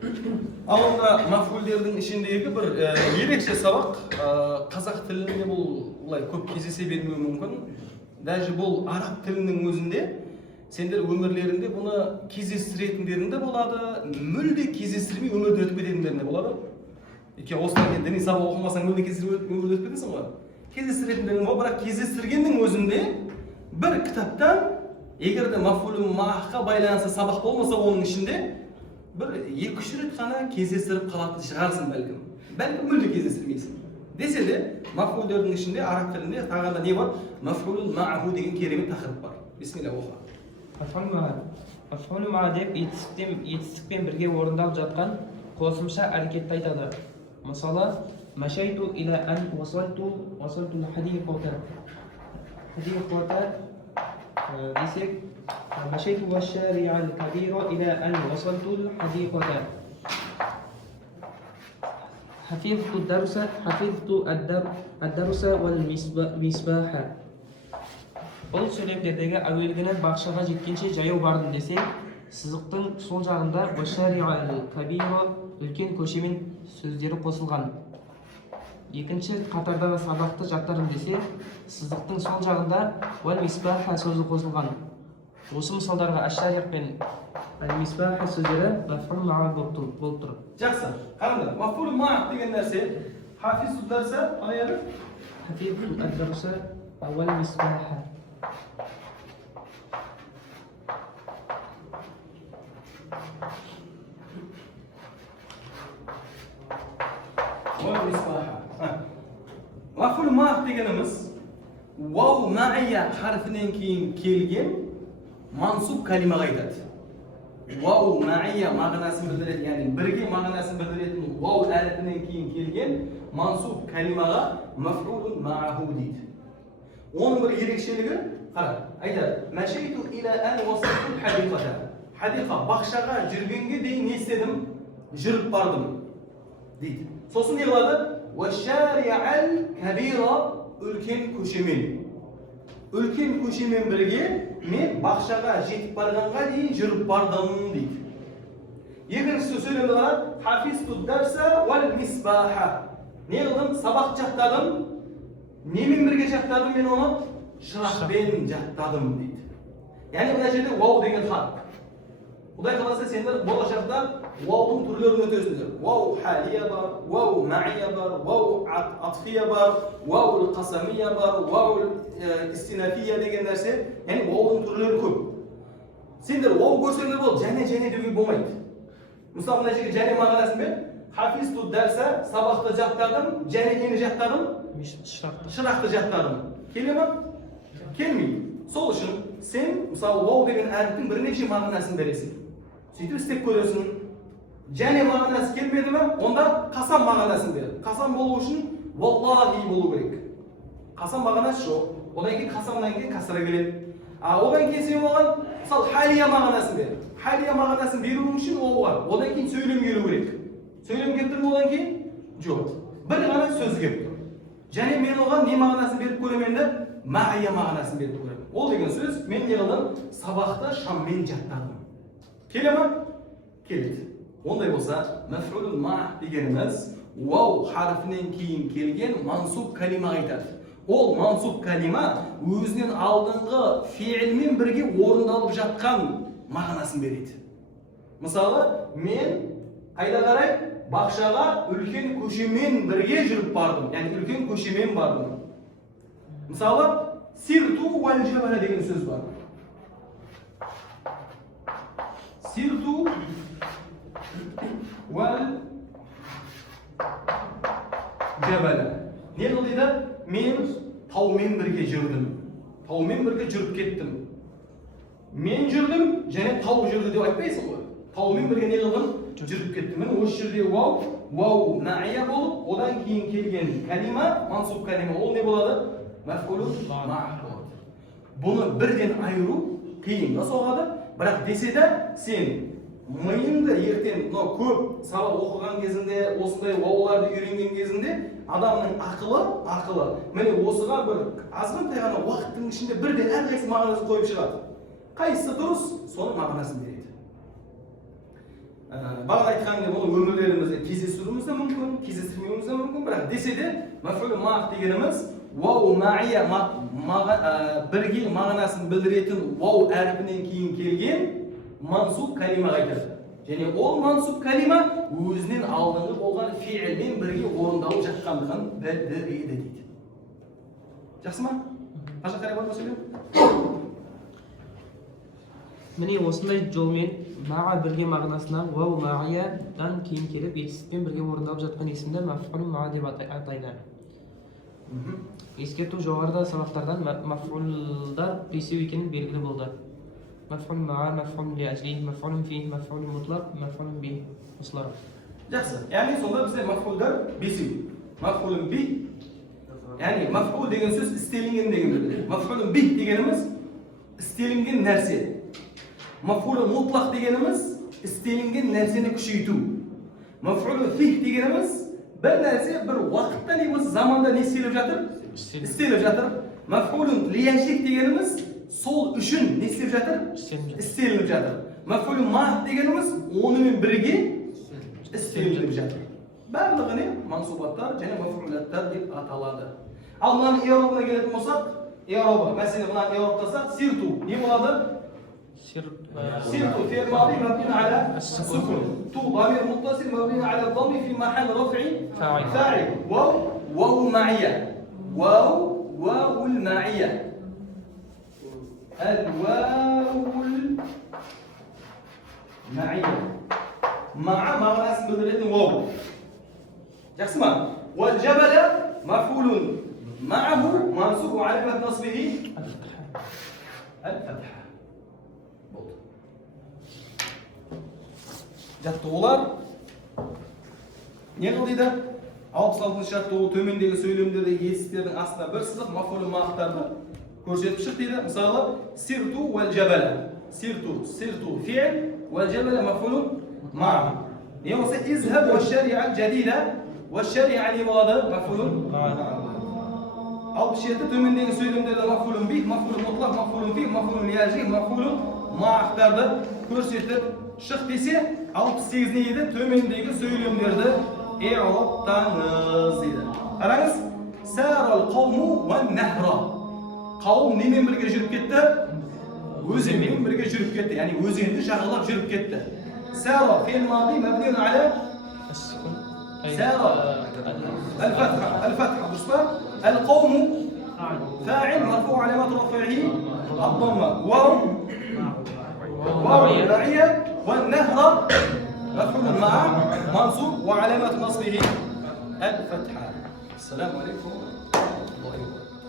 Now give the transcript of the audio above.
Ал онда мафулдердің ішіндегі бір ерекше сабақ қазақ тілінде бұл көп кездесе бермеуі мүмкін. Даже бұл араб тілінің өзінде сендер өмірлерінде бұны кездестіретіндерің де болады, мүлде кездестірмей өмірді өтіп кететіндерің де болады. Өйткені осыдан кейін діни сабақ оқымасаң мүлде кездестірмей өмірді өтіп кетесің ғой. Кездестіретіндерің бар, бірақ кездестіргеннің өзінде бір кітаптан егер де мафулун махқа байланысты сабақ болмаса, оның ішінде бір 2-3 рет қана кездестіріп қалатын шығарсың бәлкім. Бәлкім мүлде кездестірмейсің. Десе де, мафулдердің ішінде араб тілінде тағанда не бар? Мафулун мa'hu деген керемет тақырып бар. Бисмилlah оқы. Мафулун ма деп етістікпен бірге орындалып жатқан қосымша әрекетті айтады. Мысалы, машайту иля ан васалту хадиқата десек, مشيت والشارع الكبير إلى أن وصلت الحديقة. حفظت الدرس والمصباح. Бұл сөйлемдердегі әуелгінің бақшаға жеткенше жаяу бардым десе, сызықтың сол жағында «Вашари'ал кабиро» үлкен көшемен сөздері қосылған. Екінші қатардағы сабақты жаттадым десе, сызықтың сол жағында «Вал-мисбаха» сөзі қосылған. Осы мысалдарға «Аш-шариқ» пен «Ал-мисбаха» сөздері маф'ул ма'a болып тұр. Жақсы. Қараңдар, маф'ул ма'a деген нәрсе хафизу дарса, қалай еді? Хафизу ад-дарса вал-мисбаха. Маф'ул ма'a дегеніміз вау ма'ия харфінен кейін келген мансуб калимаға айтады. Вау ма'ия мағынасын білдіретін, яғни бірге мағынасын білдіретін вау әріпінен кейін келген мансуб калимаға маф'улун мa'аху дейді. Оның бір ерекшелігі, қара, айтады: Машайту иля ан васалту хадиқата. Хадиқа, бақшаға жүргенге дейін не істедім? Жүріп бардым дейді. Сосын не қылады? Вашари'ал кабира, үлкен көшемен. Үлкен көшемен бірге мен бақшаға жетіп барғанға дейін жүріп бардым дейді. Екіншісі сөйлемді қара: хафизту дарса вал мисбаха. Не қылдым? Сабақ жаттадым. Немен бірге жаттадым мен оны? Шырақпен жаттадым дейді. Яғни мына жерде вау деген хат. Құдай қаласа сендер болашақта ваудың түрлерін өтесіңдер. Вау халия бар, вау ма'ия бар, вау атфия бар, вау қасамия бар, вау истинафия деген нәрсе. Яғни ваудың түрлері көп. Сендер вау көрсеңдер болды, және деуге болмайды. Мысалы мына жерге және мағынасын бер. Хафизту дарса, сабақты жаттадым, және нені жаттадым? Шырақты жаттадым. Келе ма? Келмейді. Сол үшін сен мысалы вау деген әріптің бірнеше мағынасын бересің. Сөйтіп істеп көресің. Және мағынасы келмеді ме? Онда қасам мағынасын бер. Қасам болу үшін валлахи болу керек. Қасам мағынасы жоқ. Одан кейін қасамнан кейін касыра келеді. Одан кейін сен оған мысалы халия мағынасын бер. Халия мағынасын беру үшін ол бар. Одан кейін сөйлем келу керек. Сөйлем келіп тұр ма одан кейін? Жоқ. Бір ғана сөз келіп тұр. Және мен оған не мағынасын беріп көремін де? Ма'ия мағынасын беріп көремін. Ол деген сөз мен не қылдым? Сабақты шаммен жаттадым. Келе ма? Келеді. Ондай болса, маф'улун ма' дегеніміз вау харфінен кейін келген мансуб калима айтады. Ол мансуб калима өзінен алдыңғы фиилмен бірге орындалып жатқан мағынасын береді. Мысалы, мен қайда қарай? Бақшаға үлкен көшемен бірге жүріп бардым. Яғни үлкен көшемен бардым. Мысалы, сирту вал жабала деген сөз бар. Сирту вал жабала. Не қылды? Мен таумен бірге жүрдім. Таумен бірге жүріп кеттім. Мен жүрдім, және тау жүрді деп айтпайсың ғой. Таумен бірге не қылдым? Жүріп кеттім. Міне осы жерде вау ма'ия болып, одан кейін келген калима, мансуб калима, ол не болады? Маф'улун ма' болады. Бұны бірден айыру қиынға соғады, бірақ десе де сен миыңды ертең көп сабақ оқыған кезінде, осындай вауларды үйренген кезінде адамның ақылы, міне осыған бір азғантай ғана уақыттың ішінде бірден әрқайсы мағынасын қойып шығады. Қайсысы дұрыс, соның мағынасын береді. Бағана айтқандай бұл өмірлерімізде кездестіруіміз де мүмкін, кездестірмеуіміз де мүмкін, бірақ десе де мафуль мағ дегеніміз вау маия бірге мағынасын білдіретін вау әрпінен кейін келген мансуб калимаға айтады. Және ол мансуб калима өзінен алдыңғы болған фиилмен бірге орындалып жатқандығын білдіреді дейді. Жақсы ма? Қашан қарай бар сөйлем? Міне осындай жолмен маға бірге мағынасынан уау мағиядан кейін келіп етістікпен бірге орындалып жатқан есімді мафъул маға деп атайды. Ескерту, жоғарыда сабақтардан мафъулдар бесеу екені белгілі болды. Мафъул маға, мафъул ли ажли, мафъул фи, мафъул мутлақ, мафъул би. Осылар. Жақсы. Яғни сонда бізде мафъулдар бесеу. Мафъул би, яғни мафъул деген сөз істелінген деген білдіреді. Мафъул би дегеніміз істелінген нәрсе. Мафъул мутлақ дегеніміз істелінген нәрсені күшейту. Мафъул фи дегеніміз бір нәрсе бір уақытта не болса заманда не істеліп жатыр? Істеліп жатыр. Мафъул лияжик дегеніміз сол үшін не істеліп жатыр? Істеліп жатыр. Мафъул мағ дегеніміз онымен бірге істеліп жатыр. Барлығы не? Мансубаттар және мафъулаттар деп аталады. Ал мынаның еуробына келетін болсақ, еуроба, мәселен мынаны еуроптасақ, сирту не болады? سرت في الماضي مبني على السكون تو ضمير متصل مبني على الضم في محل رفع فاعل واو المعية واو المعية الواو المعية مع معنى اسم بدلة واو جسمه والجبل مفعول معه منصوب وعلامة نصبه الفتحة жаттығулар не қыл дейді? 66 жаттығу төмендегі сөйлемдерді етістіктердің астына бір сызық мафъул мағтарды көрсетіп шық дейді. Мысалы, сирту уәл жабала. Сирту фи'л уәл жабала мафъул мағ. Не болса изхаб уәл шари'a жадида. Уәл шари'a не болады? Мафъул мағ. 67 төмендегі сөйлемдерді мафъул бих, мафъул мутлақ, мафъул фи, мафъул лияжи, мафъул мағтарды көрсетіп шық десе 68 не еді? Төмендегі сөйлемдерді еуроптаңыз дейді. Қараңыз. Сарал қауму уән нәхра. Қауым немен бірге жүріп кетті? Өзенмен бірге жүріп кетті. Яғни өзенді жағалап жүріп кетті. Сара фи'л мади мабниун аля Сара الفتحة дұрыс па? القوم فاعل مرفوع علامة رفعه الضمة واو المعية والنهر مفعول مع منصوب وعلامة نصبه الفتحة. السلام عليكم ورحمة الله وبركاته.